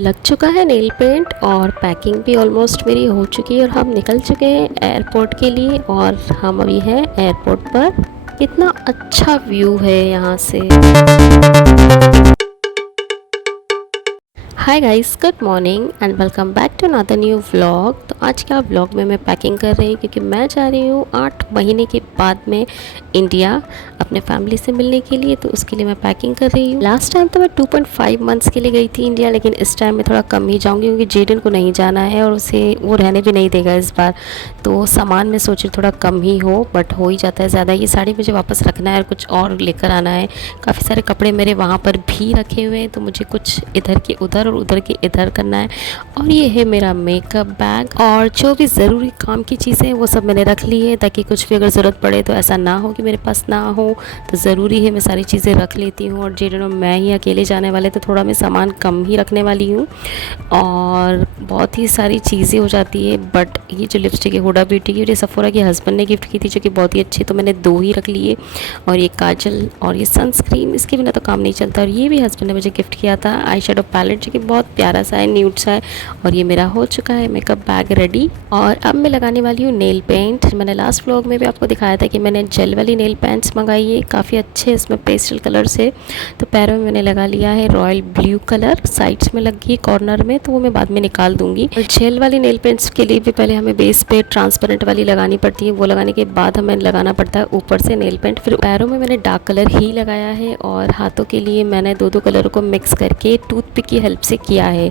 लग चुका है नेल पेंट और पैकिंग भी ऑलमोस्ट मेरी हो चुकी है और हम निकल चुके हैं एयरपोर्ट के लिए। और हम अभी हैं एयरपोर्ट पर। कितना अच्छा व्यू है यहाँ से। Hi guys, good morning and welcome back to another new vlog. तो आज का व्लॉग में मैं पैकिंग कर रही हूँ क्योंकि मैं जा रही हूँ 8 महीने के बाद में इंडिया अपने फैमिली से मिलने के लिए। तो उसके लिए मैं पैकिंग कर रही हूँ। लास्ट टाइम तो मैं 2.5 मंथ्स के लिए गई थी इंडिया, लेकिन इस टाइम मैं थोड़ा कम ही जाऊँगी क्योंकि जेडन को नहीं जाना है और उसे वो रहने भी नहीं देगा इस बार। तो सामान में सोच रही थोड़ा कम ही हो, बट हो ही जाता है ज़्यादा। ये साड़ी मुझे वापस रखना है और कुछ और लेकर आना है। काफ़ी सारे कपड़े मेरे वहाँ पर भी रखे हुए हैं, तो मुझे कुछ इधर के उधर और उधर के इधर करना है। और ये है मेरा मेकअप बैग और जो भी ज़रूरी काम की चीज़ें हैं वो सब मैंने रख ली है, ताकि कुछ भी अगर ज़रूरत पड़े तो ऐसा ना हो कि मेरे पास ना हो। तो ज़रूरी है मैं सारी चीज़ें रख लेती हूँ। और जेडन और मैं ही अकेले जाने वाले, तो थोड़ा मैं सामान कम ही रखने वाली हूँ और बहुत ही सारी चीज़ें हो जाती है। बट ये जो लिपस्टिक है हुडा ब्यूटी की, ये सफोरा के हस्बैंड ने गिफ्ट की थी, जो कि बहुत ही अच्छी, तो मैंने 2 ही रख लिए। और ये काजल और ये सनस्क्रीन, इसके बिना तो काम नहीं चलता। और ये भी हस्बैंड ने मुझे गिफ्ट किया था आई शेडो पैलेट, जो कि बहुत प्यारा सा है, न्यूड सा है। और ये मेरा हो चुका है मेकअप बैग रेडी। और अब मैं लगाने वाली हूँ नेल पेंट। मैंने लास्ट व्लॉग में भी आपको दिखाया था कि मैंने जेल वाली नेल पेंट्स मंगाई है, काफ़ी अच्छे इसमें पेस्टल कलर से। तो पैरों में मैंने लगा लिया है रॉयल ब्लू कलर, साइड्स में लगी कॉर्नर में, तो वो मैं बाद में निकाल दूंगी। और जेल वाली नेल पेंट्स के लिए भी पहले हमें बेस पे ट्रांसपेरेंट वाली लगानी पड़ती है, वो लगाने के बाद हमें लगाना पड़ता है ऊपर से नेल पेंट। फिर पैरों में मैंने डार्क कलर ही लगाया है और हाथों के लिए मैंने 2-2 कलर को मिक्स करके टूथपिक की हेल्प से किया है।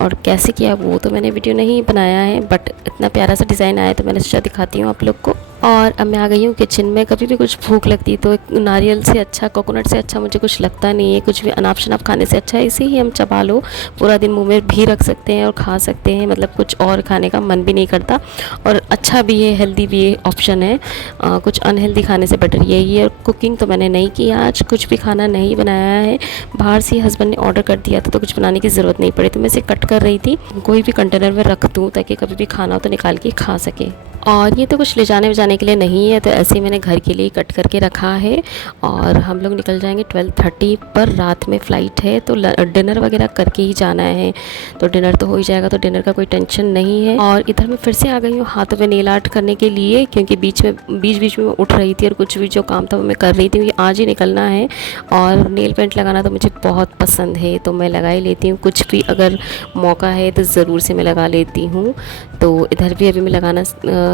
और कैसे किया वो तो मैंने वीडियो नहीं बनाया है, बट इतना प्यारा सा डिज़ाइन आया तो मैंने सोचा दिखाती हूँ आप लोग को। और अब मैं आ गई हूँ किचन में। कभी भी कुछ भूख लगती है तो एक नारियल से अच्छा, कोकोनट से अच्छा मुझे कुछ लगता नहीं है। कुछ भी अनाप शनाप खाने से अच्छा है इसे ही हम चबा लो, पूरा दिन मुंह में भी रख सकते हैं और खा सकते हैं, मतलब कुछ और खाने का मन भी नहीं करता। और अच्छा भी है, हेल्दी भी है, ऑप्शन है। कुछ अनहेल्दी खाने से बेटर यही है। कुकिंग तो मैंने नहीं की आज, कुछ भी खाना नहीं बनाया है। बाहर से हस्बैंड ने ऑर्डर कर दिया था, तो कुछ बनाने की ज़रूरत नहीं पड़ी। तो मैं इसे कट कर रही थी, कोई भी कंटेनर में रख दूँ ताकि कभी भी खाना हो तो निकाल के खा सके। और ये तो कुछ ले जाने के लिए नहीं है, तो ऐसे ही मैंने घर के लिए कट करके रखा है। और हम लोग निकल जाएंगे 12:30 पर, रात में फ़्लाइट है, तो डिनर वगैरह करके ही जाना है। तो डिनर तो हो ही जाएगा, तो डिनर का कोई टेंशन नहीं है। और इधर मैं फिर से आ गई हूँ हाथों में नेल आर्ट करने के लिए, क्योंकि बीच बीच में मैं उठ रही थी और कुछ भी जो काम था वो मैं कर रही थी, क्योंकि आज ही निकलना है। और नेल पेंट लगाना तो मुझे बहुत पसंद है, तो मैं लगा ही लेती हूँ। कुछ भी अगर मौका है तो ज़रूर से मैं लगा लेती हूँ। तो इधर भी अभी मैं लगाना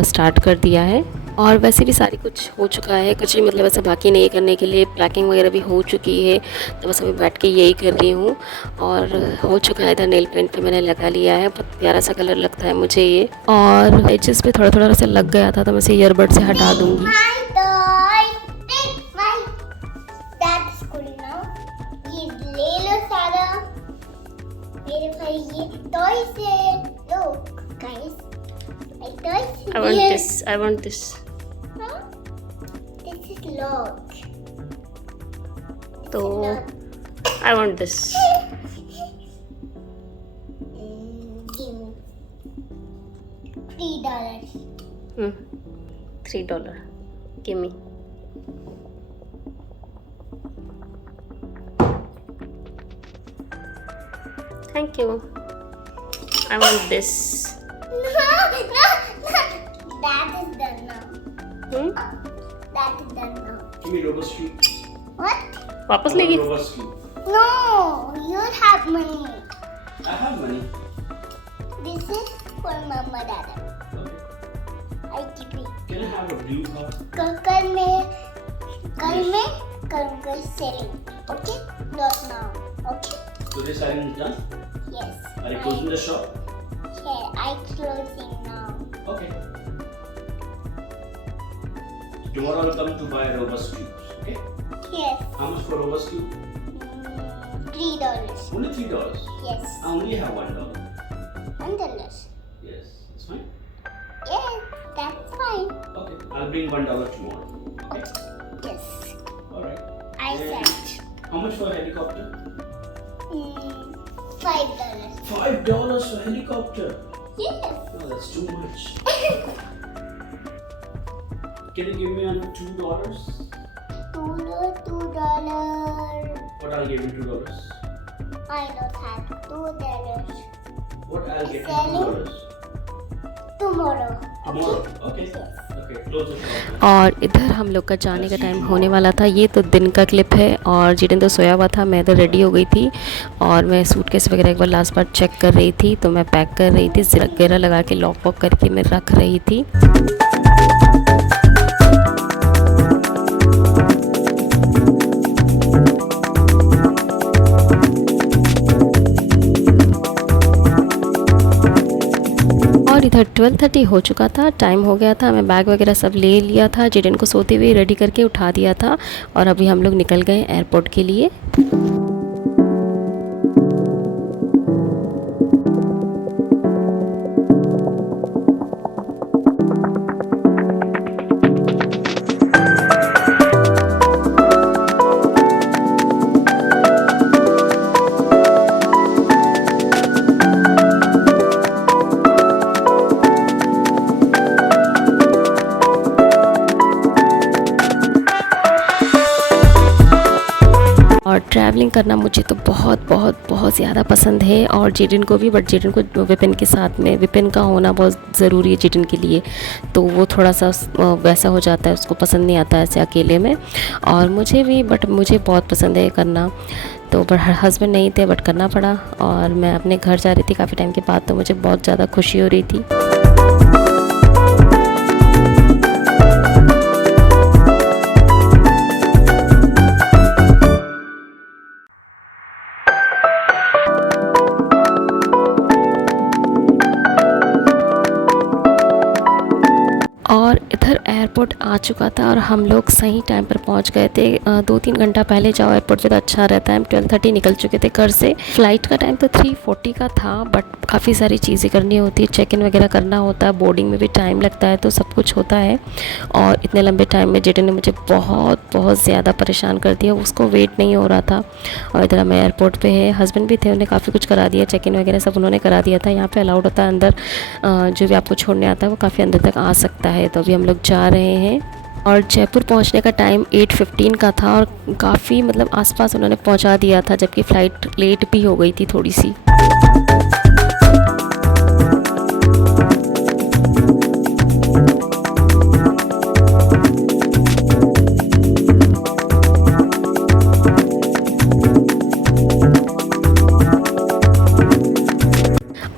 स्टार्ट कर दिया है। और वैसे भी सारी कुछ हो चुका है, कुछ भी मतलब ऐसा बाकी नहीं करने के लिए। पैकिंग वगैरह भी हो चुकी है, तो बस अभी बैठ के यही कर रही हूँ। और हो चुका है, इधर नेल पेंट पे मैंने लगा लिया है, बहुत प्यारा सा कलर लगता है मुझे ये। और एजेस पे थोड़ा थोड़ा सा लग गया था, तो मैं इसे ईयरबड से हटा दूँगी। I want this. Huh? This is lock. So, I want this. Give me $3. $3. Give me. Thank you. I want this. No. That is done now. That is done now. Give me Robust Cube. What? वापस लेगी? Robust Cube. No, you have money. I have money. This is for Mama Dada. Okay. I keep it. Can I have a blue card? कल में करूँगा selling. Okay? Not now. Okay? So this item is done? Yes. Are you closing the shop? Yeah, I closing now. Okay. Tomorrow I'll come to buy Robust Cubes. Okay? Yes. How much for Robust Cube? $3. Only $3. Yes. I only have $1. $1. Yes. It's fine? Yes, that's fine. Okay. I'll bring $1 tomorrow. Okay? Yes. Alright. I And said how much for a helicopter? $5. $5 for helicopter. Yes. No, that's too much. Can you give me on $2? $2. What I'll give you $2? I don't have $2. What I'll get you Selling? $2. Tomorrow. Tomorrow. Okay. Yes. Okay. Close the shop. और इधर हम लोग का जाने का time होने वाला था। ये तो दिन का क्लिप है और जितेंद्र तो सोया हुआ था, मैं इधर रेडी हो गई थी और मैं सूटकेस वगैरह एक बार लास्ट बार चेक कर रही थी। तो मैं पैक कर रही थी, ज़िप वगैरह लगा के लॉक वॉक करके मैं रख रही थी। और इधर 12:30 हो चुका था, टाइम हो गया था। मैं बैग वगैरह सब ले लिया था, जिडेन को सोते हुए रेडी करके उठा दिया था और अभी हम लोग निकल गए एयरपोर्ट के लिए। और ट्रैवलिंग करना मुझे तो बहुत बहुत बहुत ज़्यादा पसंद है और जिडेन को भी, बट जिडेन को विपिन के साथ में, विपिन का होना बहुत ज़रूरी है जिडेन के लिए। तो वो थोड़ा सा वैसा हो जाता है, उसको पसंद नहीं आता ऐसे अकेले में। और मुझे भी, बट मुझे बहुत पसंद है करना। तो बट हस्बैंड नहीं थे, बट करना पड़ा। और मैं अपने घर जा रही थी काफ़ी टाइम के बाद, तो मुझे बहुत ज़्यादा खुशी हो रही थी। और इधर एयरपोर्ट आ चुका था और हम लोग सही टाइम पर पहुंच गए थे। 2-3 घंटा पहले जाओ एयरपोर्ट पे तो अच्छा रहता है। हम 12:30 निकल चुके थे घर से। फ़्लाइट का टाइम तो 3:40 का था, बट काफ़ी सारी चीज़ें करनी होती है, चेक इन वगैरह करना होता है, बोर्डिंग में भी टाइम लगता है, तो सब कुछ होता है। और इतने लंबे टाइम में जिडेन ने मुझे बहुत बहुत ज़्यादा परेशान कर दिया, उसको वेट नहीं हो रहा था। और इधर हमें एयरपोर्ट पे है, हस्बैंड भी थे, उन्हें काफ़ी कुछ करा दिया, चेक इन वगैरह सब उन्होंने करा दिया था। यहाँ पे अलाउड होता है अंदर, जो भी आपको छोड़ने आता है वो काफ़ी अंदर तक आ सकता है। तो अभी हम लोग जा रहे हैं और जयपुर पहुंचने का टाइम 8:15 का था और काफ़ी मतलब आसपास उन्होंने पहुंचा दिया था, जबकि फ़्लाइट लेट भी हो गई थी थोड़ी सी।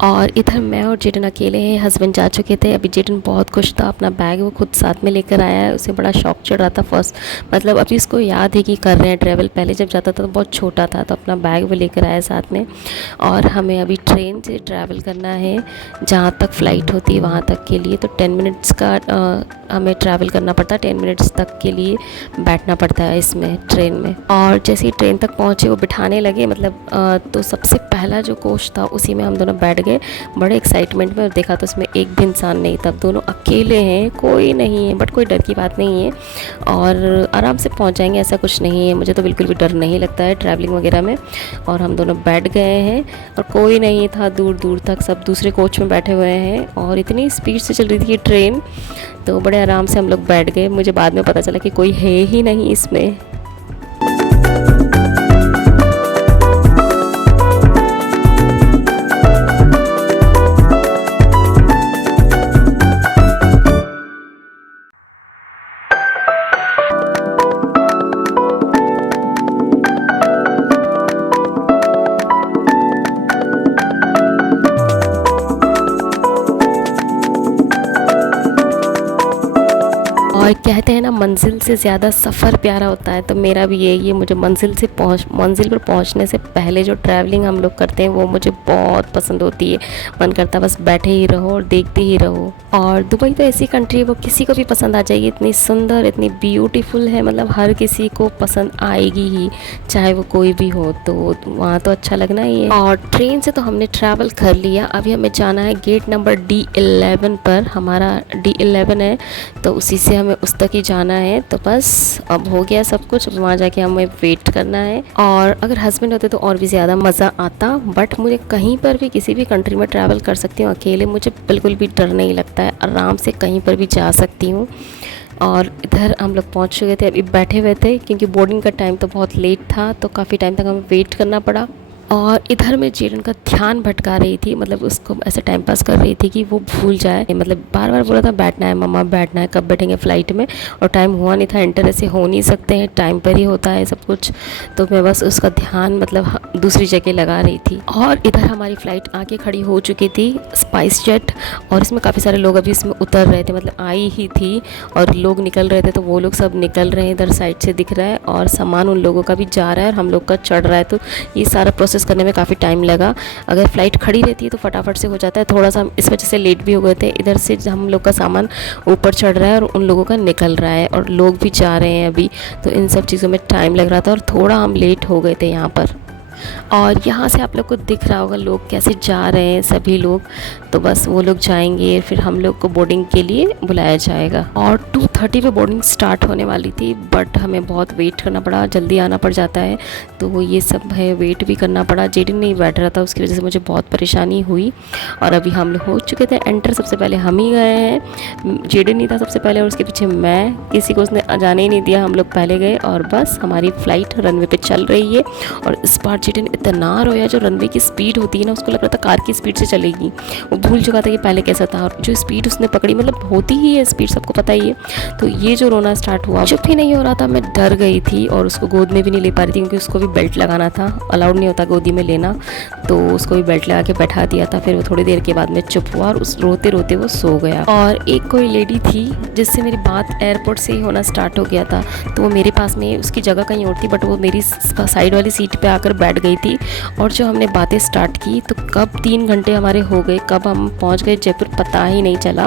और इधर मैं और जिडेन अकेले हैं, हस्बैंड जा चुके थे। अभी जिडेन बहुत खुश था, अपना बैग वो खुद साथ में लेकर आया है। उसे बड़ा शौक चढ़ रहा था फर्स्ट, मतलब अभी उसको याद है कि कर रहे हैं ट्रैवल। पहले जब जाता था तो बहुत छोटा था, तो अपना बैग वो लेकर आया साथ में। और हमें अभी ट्रेन से ट्रैवल करना है, जहाँ तक फ़्लाइट होती है वहाँ तक के लिए। तो 10 मिनट्स का हमें ट्रैवल करना पड़ता है, 10 मिनट्स तक के लिए बैठना पड़ता है इसमें ट्रेन में। और जैसे ही ट्रेन तक पहुँचे वो बिठाने लगे, मतलब तो सबसे पहला जो कोच था उसी में हम दोनों बैठ गए बड़े एक्साइटमेंट में। देखा तो उसमें एक भी इंसान नहीं था, दोनों अकेले हैं, कोई नहीं है, बट कोई डर की बात नहीं है और आराम से पहुंच जाएंगे, ऐसा कुछ नहीं है। मुझे तो बिल्कुल भी डर नहीं लगता है ट्रैवलिंग वगैरह में। और हम दोनों बैठ गए हैं और कोई नहीं था, दूर दूर तक सब दूसरे कोच में बैठे हुए हैं और इतनी स्पीड से चल रही थी ये ट्रेन, तो बड़े आराम से हम लोग बैठ गए। मुझे बाद में पता चला कि कोई है ही नहीं इसमें। और कहते हैं ना, मंजिल से ज़्यादा सफ़र प्यारा होता है, तो मेरा भी यही है। मुझे मंजिल पर पहुंचने से पहले जो ट्रैवलिंग हम लोग करते हैं वो मुझे बहुत पसंद होती है। मन करता है बस बैठे ही रहो और देखते ही रहो। और दुबई तो ऐसी कंट्री है, वो किसी को भी पसंद आ जाएगी, इतनी सुंदर, इतनी ब्यूटीफुल है, मतलब हर किसी को पसंद आएगी ही, चाहे वो कोई भी हो। तो वहाँ तो अच्छा लगना ही है। और ट्रेन से तो हमने ट्रैवल कर लिया, अभी हमें जाना है गेट नंबर D11 पर। हमारा D11 है, तो उसी से हमें उस तक ही जाना है। तो बस अब हो गया सब कुछ, वहाँ जाके हमें वेट करना है। और अगर हस्बैंड होते तो और भी ज़्यादा मज़ा आता, बट मुझे कहीं पर भी किसी भी कंट्री में ट्रैवल कर सकती हूँ अकेले, मुझे बिल्कुल भी डर नहीं लगता है, आराम से कहीं पर भी जा सकती हूँ। और इधर हम लोग पहुँच चुके थे, अभी बैठे हुए थे क्योंकि बोर्डिंग का टाइम तो बहुत लेट था, तो काफ़ी टाइम तक हमें वेट करना पड़ा। और इधर मैं जेडन का ध्यान भटका रही थी, मतलब उसको ऐसे टाइम पास कर रही थी कि वो भूल जाए, मतलब बार बार बोला था बैठना है मम्मा बैठना है, कब बैठेंगे फ़्लाइट में, और टाइम हुआ नहीं था, एंटर ऐसे हो नहीं सकते हैं, टाइम पर ही होता है सब कुछ। तो मैं बस उसका ध्यान मतलब दूसरी जगह लगा रही थी। और इधर हमारी फ़्लाइट आके खड़ी हो चुकी थी, स्पाइस जेट, और इसमें काफ़ी सारे लोग अभी इसमें उतर रहे थे, मतलब आई ही थी और लोग निकल रहे थे, तो वो लोग सब निकल रहे हैं, इधर साइड से दिख रहा है, और सामान उन लोगों का भी जा रहा है और हम लोग का चढ़ रहा है। तो ये सारा प्रोसेस करने में काफ़ी टाइम लगा। अगर फ़्लाइट खड़ी रहती है तो फटाफट से हो जाता है, थोड़ा सा हम इस वजह से लेट भी हो गए थे। इधर से हम लोग का सामान ऊपर चढ़ रहा है और उन लोगों का निकल रहा है, और लोग भी जा रहे हैं अभी, तो इन सब चीज़ों में टाइम लग रहा था और थोड़ा हम लेट हो गए थे यहाँ पर। और यहाँ से आप लोग को दिख रहा होगा लोग कैसे जा रहे हैं सभी लोग, तो बस वो लोग जाएंगे, फिर हम लोग को बोर्डिंग के लिए बुलाया जाएगा। और 2:30 पे बोर्डिंग स्टार्ट होने वाली थी, बट हमें बहुत वेट करना पड़ा, जल्दी आना पड़ जाता है, तो ये सब है, वेट भी करना पड़ा। जेडन नहीं बैठ रहा था, उसकी वजह से मुझे बहुत परेशानी हुई। और अभी हम लोग हो चुके थे एंटर, सबसे पहले हम ही गए हैं, जेडन नहीं था सबसे पहले और उसके पीछे मैं, किसी को उसने जाने ही नहीं दिया, हम लोग पहले गए। और बस हमारी फ़्लाइट रनवे पे चल रही है, और इस बार जेडन इतना रोया, जो रनवे की स्पीड होती है ना, उसको लग रहा था कार की स्पीड से चलेगी, वो भूल चुका था कि पहले कैसा था, और जो स्पीड उसने पकड़ी, मतलब होती ही है स्पीड, सबको पता ही है। तो ये जो रोना स्टार्ट हुआ, चुप ही नहीं हो रहा था, मैं डर गई थी, और उसको गोद में भी नहीं ले पा रही थी, क्योंकि उसको भी बेल्ट लगाना था, अलाउड नहीं होता गोदी में लेना, तो उसको भी बेल्ट लगा के बैठा दिया था। फिर वो थोड़ी देर के बाद में चुप हुआ और उस रोते रोते वो सो गया। और एक कोई लेडी थी जिससे मेरी बात एयरपोर्ट से ही होना स्टार्ट हो गया था, तो वो मेरे पास में, उसकी जगह कहीं और थी, बट वो मेरी साइड वाली सीट पे आकर बैठ गई थी। और जो हमने बातें स्टार्ट की, तो कब 3 घंटे हमारे हो गए, कब हम पहुंच गए जयपुर पता ही नहीं चला,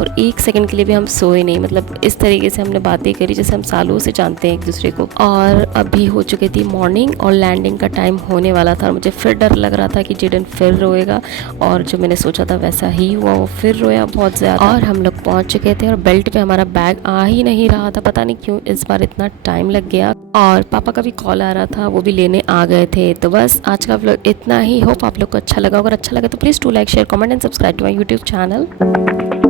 और 1 सेकंड के लिए भी हम सोए नहीं, मतलब इस तरीके से हमने बातें करी जैसे हम सालों से जानते हैं एक दूसरे को। और अभी हो चुकी थी मॉर्निंग और लैंडिंग का टाइम होने वाला था, और मुझे फिर डर लग रहा था कि जेडन फिर रोएगा, और जो मैंने सोचा था वैसा ही हुआ, वो फिर रोया बहुत ज़्यादा। और हम लोग पहुँच चुके थे और बेल्ट पे हमारा बैग आ ही नहीं रहा था, पता नहीं क्यों इस बार इतना टाइम लग गया। और पापा का भी कॉल आ रहा था, वो भी लेने आ गए थे। तो बस आज का व्लॉग इतना ही, होप आप लोग को अच्छा लगा। अगर अच्छा लगा तो please do like share comment and subscribe to my YouTube channel.